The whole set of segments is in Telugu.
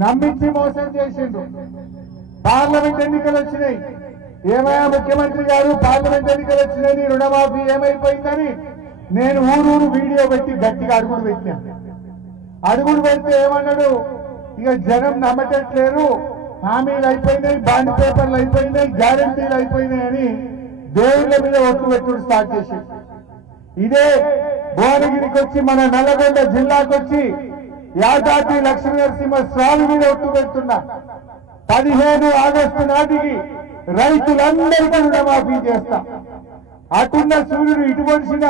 నమ్మించి మోసం చేసిండు. పార్లమెంట్ ఎన్నికలు వచ్చినాయి, ఏమయ్యా ముఖ్యమంత్రి గారు పార్లమెంట్ ఎన్నికలు వచ్చినాయి, రుణమాఫీ ఏమైపోయిందని నేను ఊరూరు వీడియో పెట్టి గట్టిగా అడుగుడు పెట్టినా. అడుగుడు పెడితే ఏమన్నాడు, ఇక జనం నమ్మటట్లేరు, హామీలు అయిపోయినాయి, బాండ్ పేపర్లు అయిపోయినాయి, గ్యారంటీలు అయిపోయినాయి అని దేవుళ్ళ మీద ఒట్టు పెట్టుడు స్టార్ట్ చేసింది. ఇదే భువనగిరికి వచ్చి మన నల్లగొండ జిల్లాకు వచ్చి యాదాద్రి లక్ష్మీనరసింహ స్వామి మీద ఒట్టు పెడుతున్నా. 15 ఆగస్టు నాటికి రైతులందరికీ రుణమాఫీ చేస్తా. అటున్న సూర్యుడు ఇటు మనిషిన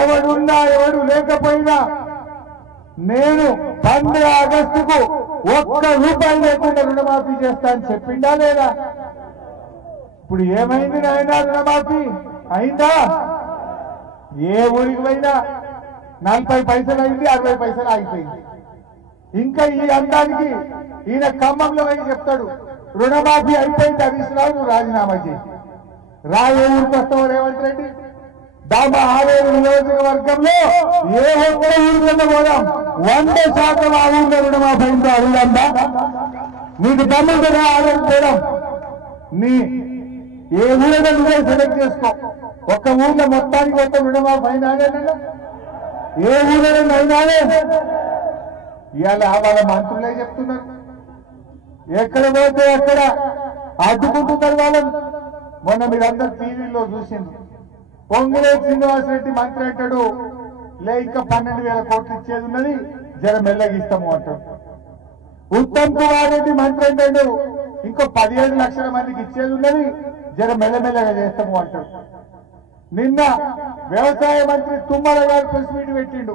ఎవడున్నా ఎవడు లేకపోయినా నేను 12 ఆగస్టుకు ఒక్క రూపాయి లేకుండా రుణమాఫీ చేస్తా అని చెప్పిండా లేదా? ఇప్పుడు ఏమైంది నాయన? రుణమాఫీ అయిందా? ఏ ఊరికి పోయినా 40 పైసలు అయింది, 60 పైసలు ఆగిపోయింది. ఇంకా ఈ అందానికి ఈయన ఖమ్మంలో పోయి చెప్తాడు రుణమాఫీ అయిపోయింది, హరీష్ రావు నువ్వు రాజీనామా చేయి. ఏ ఊరికి వస్తావు రేవంత్ రెడ్డి? దామా ఆవేరు నియోజకవర్గంలో ఏ ఒక్క ఊరికన్నా పోదాం 100% ఆ ఊళ్ళో రుణమాఫీ అయిందో అడుగుదా? నీకు దమ్ముంటుందా? ఆరోగ్యం పోదాం. నీ ఏ ఊరైనా నువ్వే సెలెక్ట్ చేసుకో. ఒక్క ఊళ్ళో మొత్తానికి మొత్తం రుణమాఫీ అయినానే, ఏ ఊరైనా అయినానే. ఇవాళ వాళ్ళ మంత్రులే చెప్తున్నారు, ఎక్కడ పోతే అక్కడ అడ్డుకుంటున్నారు వాళ్ళని. మొన్న మీరందరూ టీవీలో చూసింది, పొంగులే శ్రీనివాసరెడ్డి మంత్రి అంటాడు లే ఇంకా 12,000 కోట్లు ఇచ్చేది ఉన్నది, జర మెల్లగిస్తాము అంటాడు. ఉత్తమ్ కుమార్ రెడ్డి మంత్రి అంటాడు ఇంకో 15 లక్షల మందికి ఇచ్చేది ఉన్నది, జర మెల్లమెల్లగా చేస్తాము అంటాడు. నిన్న వ్యవసాయ మంత్రి తుమ్మల గారు ప్రెస్ మీట్ పెట్టిండు,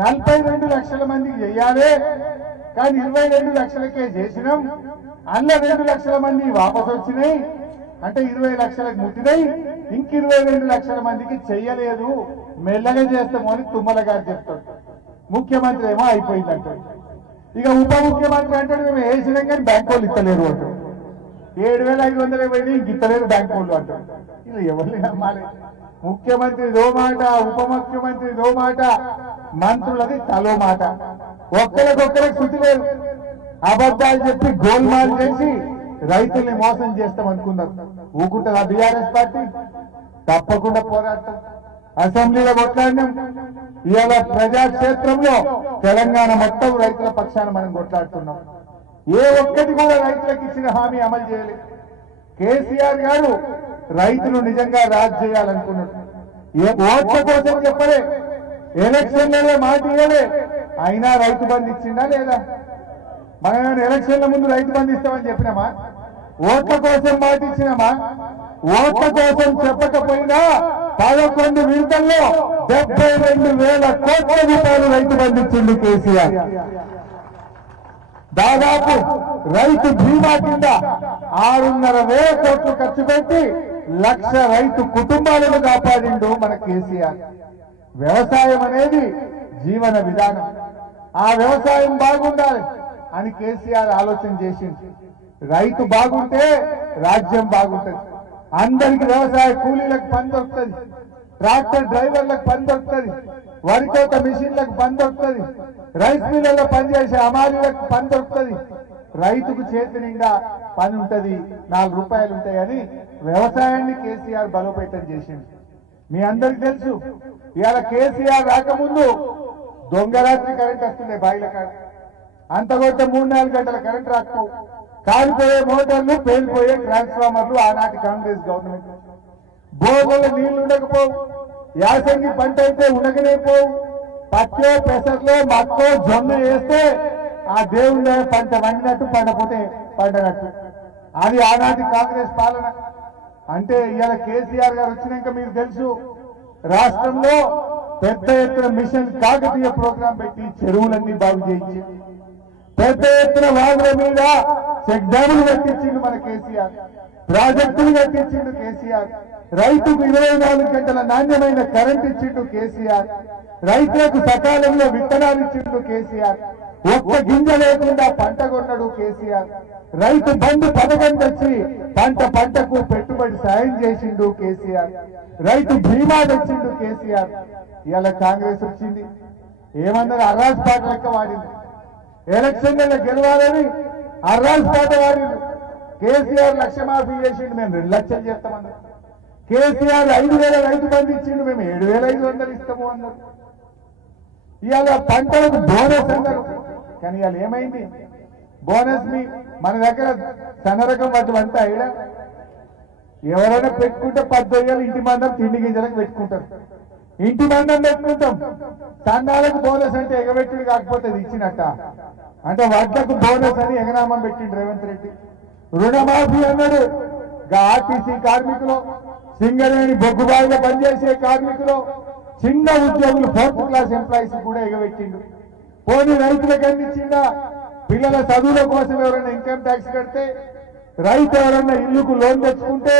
42 లక్షల మందికి చెయ్యాలి కానీ 22 లక్షలకే చేసినాం, అందులో 2 లక్షల మంది వాపసు వచ్చినాయి, అంటే 20 లక్షలకు ముట్టినాయి, ఇంక 22 లక్షల మందికి చెయ్యలేదు, మెల్లగా చేస్తాము అని తుమ్మల గారు చెప్తాడు. ముఖ్యమంత్రి ఏమో అయిపోయిందంటాడు. ఇక ఉప ముఖ్యమంత్రి అంటాడు మేము వేసినాం కానీ బ్యాంక్ వాళ్ళు ఇస్తలేరు అంటాడు. 7,500 పోయినాయి, ఇంక ఇస్తలేరు బ్యాంక్ వాళ్ళు అంటాడు. ఇలా ఎవరిని నమ్మాలి? ముఖ్యమంత్రి దో మాట, ఉప ముఖ్యమంత్రి దో మాట, మంత్రులది తలో మాట. ఒక్కరికొక్కరికి శుద్ధి లేదు. అబద్ధాలు చెప్పి గోల్మాల్ చేసి రైతుల్ని మోసం చేస్తాం అనుకున్నారు. ఊకుంటుందా బీఆర్ఎస్ పార్టీ? తప్పకుండా పోరాటం. అసెంబ్లీలో కొట్లాడినాం, ఇవాళ ప్రజాక్షేత్రంలో తెలంగాణ మొత్తం రైతుల పక్షాన మనం కొట్లాడుతున్నాం. ఏ ఒక్కటి కూడా రైతులకు ఇచ్చిన హామీ అమలు చేయలేదు. కేసీఆర్ గారు రైతులు నిజంగా రాజు చేయాలనుకున్నాడు. ఏ ఓట్ల కోసం చెప్పలే, ఎలక్షన్లలో మాట ఇవ్వలే, అయినా రైతు బంధు ఇచ్చిందా లేదా? మనం ఎలక్షన్ల ముందు రైతు బంధు ఇస్తామని చెప్పినామా? ఓట్ల కోసం మాట ఇచ్చినామా? ఓట్ల కోసం చెప్పకపోయినా 11 విడతల్లో 72,000 కోట్ల రూపాయలు రైతు బంధు ఇచ్చిండు కేసీఆర్. దాదాపు రైతు బీమా కింద 6,500 కోట్లు ఖర్చు పెట్టి 1,00,000 రైతు కుటుంబాలను కాపాడిండు మన కేసీఆర్. వ్యవసాయం అనేది జీవన విధానం, ఆ వ్యవసాయం బాగుండాలి అని కేసీఆర్ ఆలోచన చేసింది. రైతు బాగుంటే రాజ్యం బాగుంటుంది. అందరికి వ్యవసాయ కూలీలకు పని దొరుకుతుంది, ట్రాక్టర్ డ్రైవర్లకు పని దొరుకుతుంది, వరి కోత మిషన్లకు పని దొరుకుతుంది, రైస్ మిల్లుల్లో పనిచేసే అమాలీలకు పని దొరుకుతుంది, రైతుకు చేతి నిండా పని ఉంటుంది, 4 రూపాయలు ఉంటాయని వ్యవసాయాన్ని కేసీఆర్ బలోపేతం చేసింది. మీ అందరికి తెలుసు, ఇవాళ కేసీఆర్ రాకముందు దొంగరాత్రి కరెంట్ వస్తుండే బాయిల కాడ, అంతకొంత 3-4 గంటల కరెంట్ రాకపోవు, కాలిపోయే మోటార్లు, పేలిపోయే ట్రాన్స్ఫార్మర్లు ఆనాటి కాంగ్రెస్ గవర్నమెంట్. బోర్లలో నీళ్లు ఉండకపోవు, యాసంగి పంట అయితే ఉండకనే పోవు, పచ్చో పెసర్లో మక్కో జొన్న వేస్తే ఆ దేవుళ్ళ పంట వండినట్టు పండపోతే పండనట్టు. అది ఆనాటి కాంగ్రెస్ పాలన. అంటే ఇవాళ కేసీఆర్ గారు వచ్చినాక మీకు తెలుసు, రాష్ట్రంలో పెద్ద ఎత్తున మిషన్ కాకతీయ ప్రోగ్రాం పెట్టి చెరువులన్నీ బాగు చేయించి, పెద్ద ఎత్తున వాగుల మీద చెక్ డ్యాములు కట్టించిండు మన కేసీఆర్, ప్రాజెక్టులు కట్టించిండు కేసీఆర్, రైతుకు 24 గంటల నాణ్యమైన కరెంట్ ఇచ్చిండు కేసీఆర్, రైతులకు సకాలంలో విత్తనాలు ఇచ్చిండు కేసీఆర్, ఒక్క గింజ లేకుండా పంట కొన్నాడు కేసీఆర్, రైతు బంధు పథకం తెచ్చి పంటకు పెట్టుబడి సాయం చేసిండు కేసీఆర్, రైతు బీమా తెచ్చిండు కేసీఆర్. ఇవాళ కాంగ్రెస్ వచ్చింది, ఏమన్నారు అర్రాజ్ పాట లెక్క వాడింది. ఎలక్షన్లలో గెలవాలని అర్రాజ్ పాట వాడి కేసీఆర్ లక్ష మాఫీ చేసిండు, మేము 2 లక్షలు చేస్తామన్నారు. కేసీఆర్ 5,000 రైతు బంధు ఇచ్చిండు, మేము 7,500 ఇస్తాము అన్నారు. ఇవాళ పంటలకు బోనస్ అన్నారు, కానీ ఇవాళ ఏమైంది? బోనస్ మీ మన దగ్గర సన్నరకం వాటి వంట అయినా ఎవరైనా పెట్టుకుంటే 10,000 ఇంటి మందం తిండి గింజలకు పెట్టుకుంటారు, ఇంటి మందం పెట్టుకుంటాం. సన్నాలకు బోనస్ అంటే ఎగబెట్టుడు కాకపోతే ఇచ్చినట్ట అంటే వడ్లకు బోనస్ అని ఎగనామం పెట్టిండు రేవంత్ రెడ్డి. రుణమాఫీ అన్నాడు, ఆర్టీసీ కార్మికులు, సింగరేణి బొగ్గుబాయిలో పనిచేసే కార్మికులు, చిన్న ఉద్యోగులు 4th క్లాస్ ఎంప్లాయీస్ కూడా ఎగబెట్టిండు. పోనీ రైతులకు అందించిందా? పిల్లల చదువుల కోసం ఎవరైనా ఇన్కమ్ ట్యాక్స్ కడితే, రైతు ఎవరైనా ఇల్లుకు లోన్ తెచ్చుకుంటే